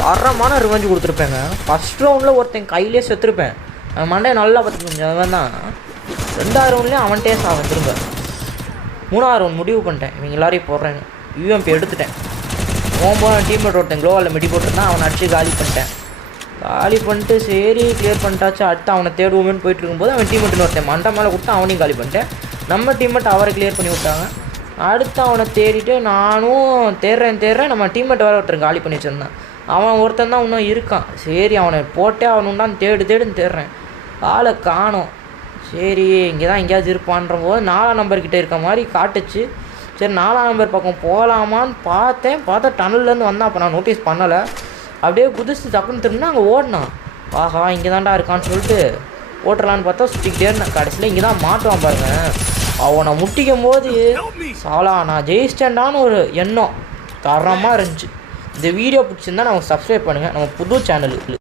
தரமான revenge கொடுத்துருப்பேங்க. First ரவுண்டில் ஒருத்தன் கையிலே செத்துருப்பேன். அவன் மண்டையை நல்லா பார்த்துக்கணும். அவன் தான் 2வது ரவுண்ட்லேயும் அவன்கிட்டே சாவன். திரும்ப 3வது ரவுண்ட் முடிவு பண்ணிட்டேன். இவங்க எல்லாரையும் போடுறேன்னு யூஎம்பி எடுத்துட்டேன். போகும்போது டீம்மேட் ஒருத்தன் க்ளோவாலில் மெடி போட்டுருந்தான். அவனை அடிச்சு காலி பண்ணிட்டு சரி கிளியர் பண்ணிட்டாச்சு. அடுத்து அவனை தேடுவோம்னு போயிட்டு இருக்கும்போது அவன் டீம்மேட்டுன்னு ஒருத்தன் மண்டை மேலே கொடுத்து அவனையும் காலி பண்ணிட்டேன். நம்ம டீம்மேட் அவரை கிளியர் பண்ணி விட்டாங்க. அடுத்து அவனை தேடிட்டு நானும் தேடுறேன். நம்ம டீம்மேட் வேறு ஒருத்தர் காலி பண்ணி வச்சுருந்தான். அவன் ஒருத்தன் தான் இன்னும் இருக்கான். சரி அவனை போட்டே அவனுண்டான் தேடுன்னு தேடுறேன். ஆளை காணோம். சரி இங்கே தான் எங்கேயாவது இருப்பான்ற போது 4ஆம் நம்பர்கிட்ட இருக்க மாதிரி காட்டுச்சு. சரி 4ஆம் நம்பர் பக்கம் போகலாமான்னு பார்த்தா டனல்லேருந்து வந்தான். அப்போ நான் நோட்டீஸ் பண்ணலை. அப்படியே குதிச்சு டக்குன்னு திரும்பினா அங்கே ஓடினான். ஆஹா இங்கே தான்டா இருக்கான்னு சொல்லிட்டு ஓட்டுறலான்னு பார்த்தா சுற்றிக்கிட்டே இருந்தேன். கடைசியில் இங்கே தான் மாட்டுவான் பாருங்க. அவனை முட்டிக்கும் போது சாலா நான் ஜெயிச்சிட்டேன்டான்னு ஒரு எண்ணம் தரமாக இருந்துச்சு. இந்த வீடியோ பிடிச்சிருந்தா நம்ம சப்ஸ்கிரைப் பண்ணுங்கள். நம்ம புது சேனலுக்கு